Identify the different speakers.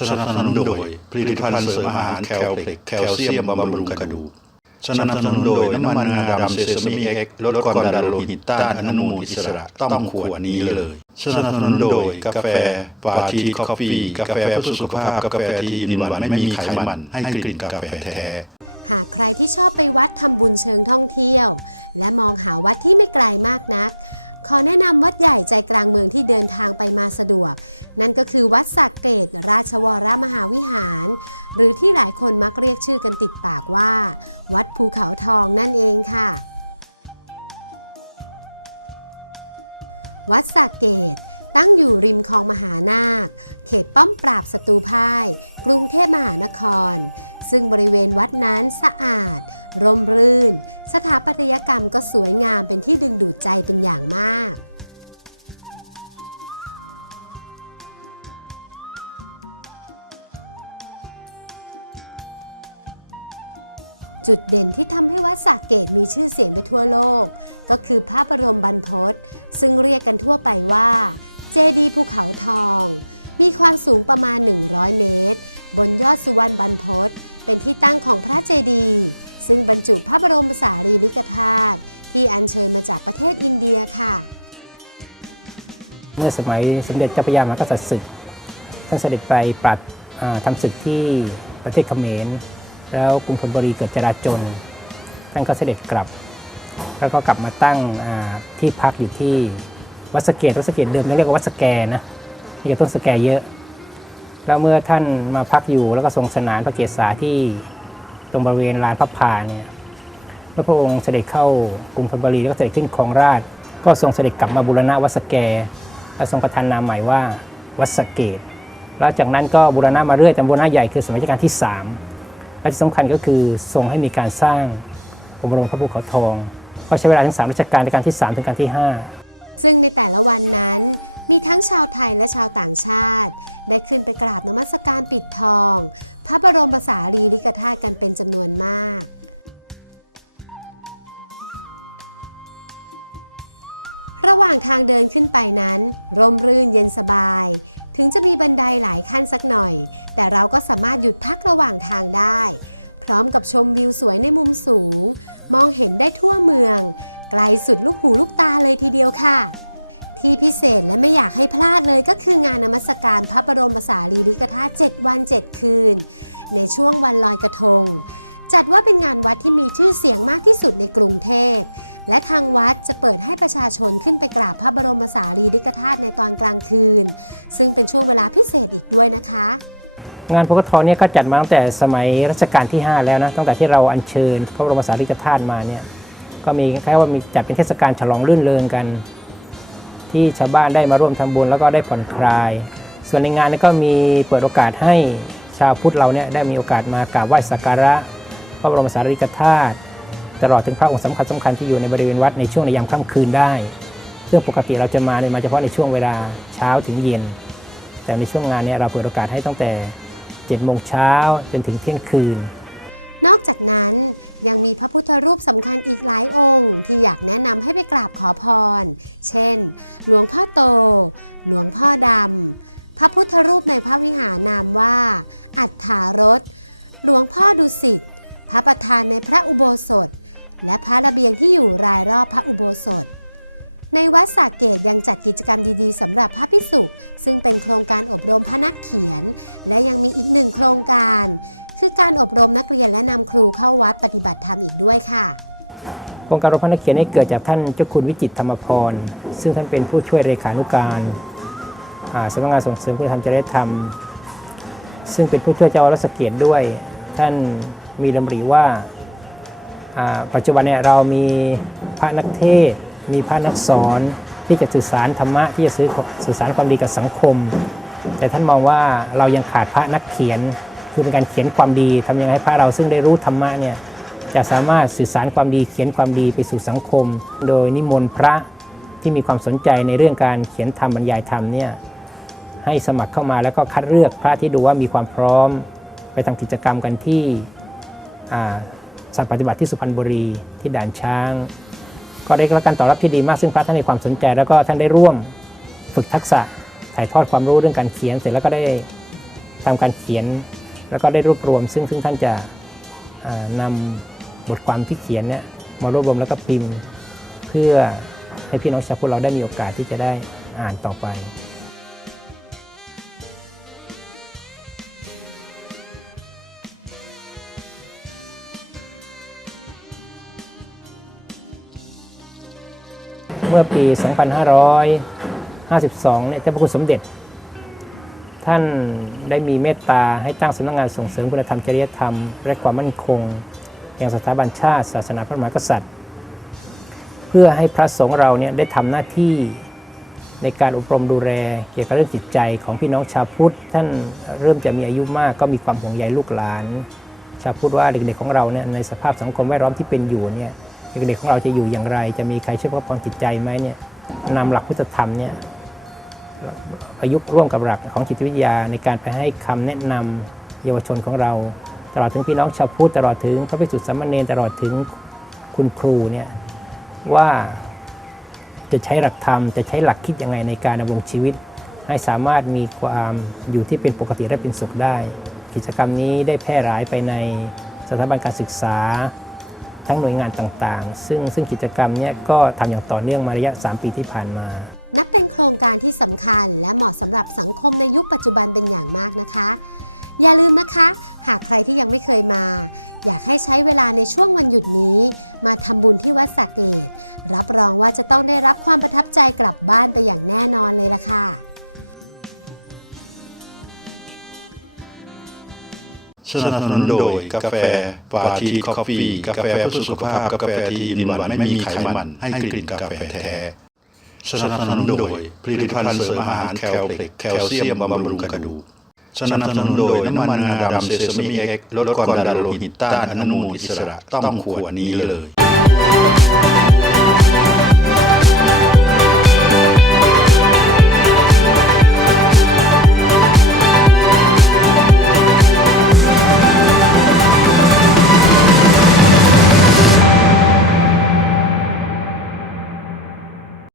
Speaker 1: สนับสนุนโดยผลิตภัณฑ์เสริมอาหารแคลเพล็กแคลเซียมบำรุงกระดูกสนับสนุนโดยน้ำมันงาดำเซซามิเอ็กลดความดันโลหิตต้านอนุมูลอิสระต้องขวดนี้เลยสนับสนุนโดยกาแฟปาทีคอฟฟี่กาแฟเพื่อสุขภาพกาแฟที่อินวันไม่มีไขมัน ให้กลิ่นกาแฟแท้
Speaker 2: หากใครที่ชอบไปวัดทำบุญเชิงท่องเที่ยว และมองหาวัดที่ไม่ไกลมากนัก ขอแนะนำวัดใหญ่ใจกลางเมืองที่เดินทางไปมาสะดวก นั่นก็คือวัดสักเกตราชวรมหาวิหาร หรือที่หลายคนมักเรียกชื่อกันติดปากว่า วัดภูเขาทองนั่นเองค่ะ วัดสักเกตตั้งอยู่ริมคลองมหานาค เขตป้อมปราบศัตรูพ่ายกรุงเทพมหานคร ซึ่งบริเวณวัดนั้นสะอาดร่มรื่น สถาปัตยกรรมก็สวยงามเป็นที่ดึงดูดใจ เกตมีชื่อเสียงไปทั่วโลก ก็คือพระบรมบรรพตซึ่งเรียกกันทั่วไปว่า เจดีย์ภูเขาทอง มีความสูงประมาณ 100 เมตร บนยอดสิวันบรรพตเป็นที่ตั้งของพระเจดีย์ซึ่งบรรจุพระบรมสารีริกธาตุที่อัญเชิญมาจากประเทศอินเดียค่ะ
Speaker 3: เมื่อสมัยสมเด็จเจ้าพระยามหากษัตริย์ศึกท่านเสด็จไปปราบทำศึกที่ประเทศเขมร แล้วกรุงธนบุรีเกิดจราจน ท่านก็เสด็จกลับ แล้วก็กลับมาตั้งที่พักอยู่ที่วัดสเกตวัดสเกตเดิมเรียกว่าวัดสแกนะนี่ก็ต้นสแกเยอะ แล้วเมื่อท่านมาพักอยู่แล้วก็ทรงสนานพระเกศาที่ตรงบริเวณลานพระพาเนี่ยเมื่อพระองค์เสด็จเข้ากรุงธนบุรีแล้วก็เสด็จขึ้นครองราช ก็ทรงเสด็จกลับมาบูรณะวัดสแกและทรงประทานนามใหม่ว่าวัดสเกตแล้วจากนั้นก็บูรณะมาเรื่อยแต่บูรณะใหญ่คือสมัยรัชกาลที่ 3 และที่สำคัญก็คือทรงให้มีการสร้าง องค์บรมพระภูเขาทอง ก็ใช้เวลาถึง3รัชกาลในการที่ 3 ถึงการที่ 5
Speaker 2: ซึ่งในแต่ละวันนั้น มีทั้งชาวไทยและชาวต่างชาติ ได้ขึ้นไปกราบนมัสการปิดทอง พระบรมสารีริกธาตุกันเป็นจำนวนมากระหว่างทางเดินขึ้นไปนั้นร่มรื่นเย็นสบาย ถึงจะมีบันไดหลายขั้นสักหน่อย แต่เราก็สามารถหยุดพักระหว่างทางได้ ร้อมกับชมวิวสวยในมุมสูง มองเห็นได้ทั่วเมือง ไกลสุดลูกหูลูกตาเลยทีเดียวค่ะ ที่พิเศษและไม่อยากให้พลาดเลยก็คืองานนมัสการพระบรมสารีริกธาตุ7วัน 7 คืน ในช่วงวันลอยกระทง จัดว่าเป็นงานวัดที่มีชื่อเสียงมากที่สุดในกรุงเทพและทางวัดจะเปิดให้ประชาชนขึ้นไปกราบพระบรมสารีริกธาตุในตอนกลางคืน ซึ่งเป็นช่วงเวลาพิเศษอีกด้วยนะคะ
Speaker 3: งานภูเขาทอเนี่ยก็จัดมาตั้งแต่สมัยรัชกาลที่ 5 แล้วนะตั้งแต่ที่เราอัญเชิญพระบรมสารีริกธาตุมาเนี่ยก็มีคล้ายๆว่ามีจัดเป็นเทศกาลฉลองรื่นเริงกัน ที่ชาวบ้านได้มาร่วมทำบุญแล้วก็ได้ผ่อนคลาย ส่วนในงานนี้ก็มีเปิดโอกาสให้ชาวพุทธเราเนี่ยได้มีโอกาสมากราบไหว้สักการะ พระบรมสารีริกธาตุตลอดถึงพระองค์สำคัญสำคัญที่อยู่ในบริเวณวัดในช่วงในยามค่ำคืนได้ ซึ่งปกติเราจะมาเนี่ยมาเฉพาะในช่วงเวลาเช้าถึงเย็น แต่ในช่วงงานเนี่ยเราเปิดโอกาสให้ตั้งแต่ 7โมงเช้าจนถึงเที่ยงคืน
Speaker 2: นอกจากนั้นยังมีพระพุทธรูปสำคัญอีกหลายองค์ที่อยากแนะนำให้ไปกราบขอพร เช่น หลวงพ่อโต หลวงพ่อดำ พระพุทธรูปในพระวิหารนามว่า อัฏฐารสหลวงพ่อดุสิต พระประธานในพระอุโบสถ และพระระเบียงที่อยู่รายรอบพระอุโบสถ ในวัดสระเกตยังจัดกิจกรรมดีๆสำหรับพระภิกษุซึ่งเป็นโครงการอบรมพระนักเขียน และยังมีอีกหนึ่งโครงการ คือการอบรมนักเรียนแนะนำครูเข้าวัดปฏิบัติธรรมอีกด้วยค่ะ
Speaker 3: โครงการอบรพนักเขียนนี้เกิดจากท่านเจ้าคุณวิจิตรธรรมพรซึ่งท่านเป็นผู้ช่วยเลขานุการสำนักงานส่งเสริมคุณธรรมจริยธรรม ซึ่งเป็นผู้ช่วยเจ้าอาวาสเกตด้วย ท่านมีดำริว่าปัจจุบันเนี่ยเรามีพระนักเทศ มีพระนักสอนที่จะสื่อสารธรรมะที่จะสื่อสื่อสารความดีกับสังคม แต่ท่านมองว่าเรายังขาดพระนักเขียน คือเป็นการเขียนความดีทำยังไงให้พระเราซึ่งได้รู้ธรรมะเนี่ยจะสามารถสื่อสารความดีเขียนความดีไปสู่สังคม โดยนิมนต์พระที่มีความสนใจในเรื่องการเขียนธรรมบรรยายธรรมเนี่ยให้สมัครเข้ามาแล้วก็คัดเลือกพระที่ดูว่ามีความพร้อม ไปทำกิจกรรมกันที่สถานปฏิบัติที่สุพรรณบุรีที่ด่านช้าง ก็ได้รับการตอบรับที่ดีมากซึ่งพระท่านมีความสนใจ แล้วก็ท่านได้ร่วมฝึกทักษะถ่ายทอดความรู้เรื่องการเขียนเสร็จแล้วก็ได้ทำการเขียน แล้วก็ได้รวบรวม ซึ่งซึ่งท่านจะนำนำบทความที่เขียนเนี่ยมารวบรวมแล้วก็พิมพ์ เพื่อให้พี่น้องชาวพุทธเราได้มีโอกาสที่จะได้อ่านต่อไป เมื่อปี 2552เนี่ยเจ้าพระคุณสมเด็จ ท่านได้มีเมตตาให้ตั้งสำนักงานส่งเสริมคุณธรรมจริยธรรม และความมั่นคงแห่งสถาบันชาติ ศาสนาพระมหากษัตริย์ เพื่อให้พระสงฆ์เราเนี่ยได้ทำหน้าที่ในการอบรมดูแลเกี่ยวกับเรื่องจิตใจของพี่น้องชาวพุทธ ท่านเริ่มจะมีอายุมากก็มีความห่วงใยลูกหลาน ชาวพุทธว่าเด็กๆของเราเนี่ยในสภาพสังคมแวดล้อมที่เป็นอยู่เนี่ย เด็กๆของเราจะอยู่อย่างไร จะมีใครช่วยประคองจิตใจไหมเนี่ยนำหลักพุทธธรรมเนี่ยประยุกต์ร่วมกับหลักของจิตวิทยาในการไปให้คำแนะนำเยาวชนของเรา ตลอดถึงพี่น้องชาวพุทธตลอดถึงพระภิกษุสามเณรตลอดถึงคุณครูเนี่ยว่าจะใช้หลักธรรม จะใช้หลักคิดยังไงในการดำรงชีวิต ให้สามารถมีความอยู่ที่เป็นปกติและเป็นสุขได้ กิจกรรมนี้ได้แพร่หลายไปในสถาบันการศึกษา ทั้งหน่วยงานต่างๆ ซึ่งซึ่งกิจกรรมนี้ก็ทำอย่างต่อเนื่องมาระยะ 3 ปีที่ผ่านมา
Speaker 2: สนับสนุน
Speaker 1: โดยกาแฟปาทีคอฟฟี่กาแฟเพื่อสุขภาพกาแฟที่อินวันไม่มีไขมัน ให้กลิ่นกาแฟแท้สนับสนุนโดยผลิตภัณฑ์เสริมอาหารแคลเล็กแคลเซียมบำรุงกระดูกสนับสนุนโดยน้ำมันงาดำเซซามิเอ็กลดความดันโลหิตต้านอนุมูลอิสระต้องขวดนี้เลย